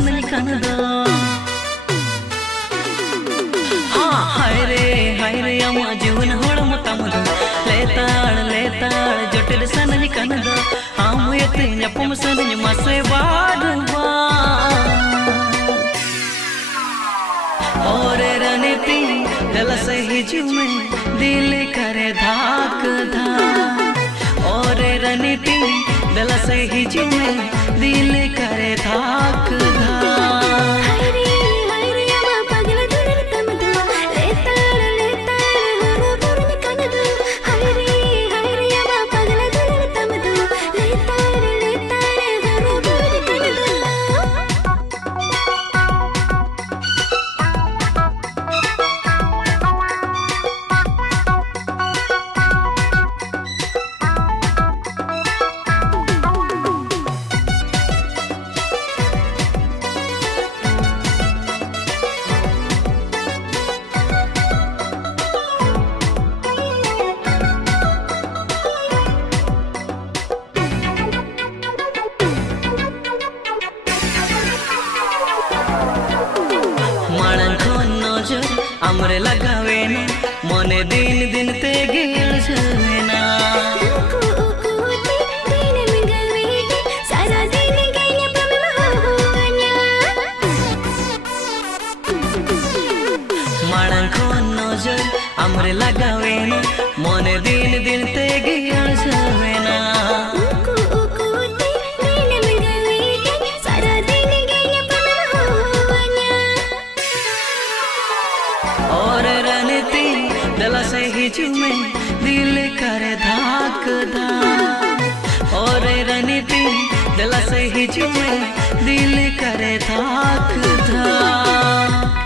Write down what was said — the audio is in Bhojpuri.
सननी कनदा हाय रे अमा जीवन होड़म तमदा लेताड़ जोटेल सननी कनदा आम यते न्यापम सननी मसे बार और रणनीति दिल से हिजुमे दिल करे धाक धाक और रणनीति दिल से हिजुमे दिल करे धाक धाक हमरे लगावे ना मने दिन दिन ते गिल छवेना सारा दिन गइया पमहोना माणन को नजर हमरे लगावे ना मने दिन दिन ते गिल छवेना और रणनीति दिल से हिजुमे दिल करे धाक धाक और रणनीति दिल से हिजुमे दिल करे धाक धाक।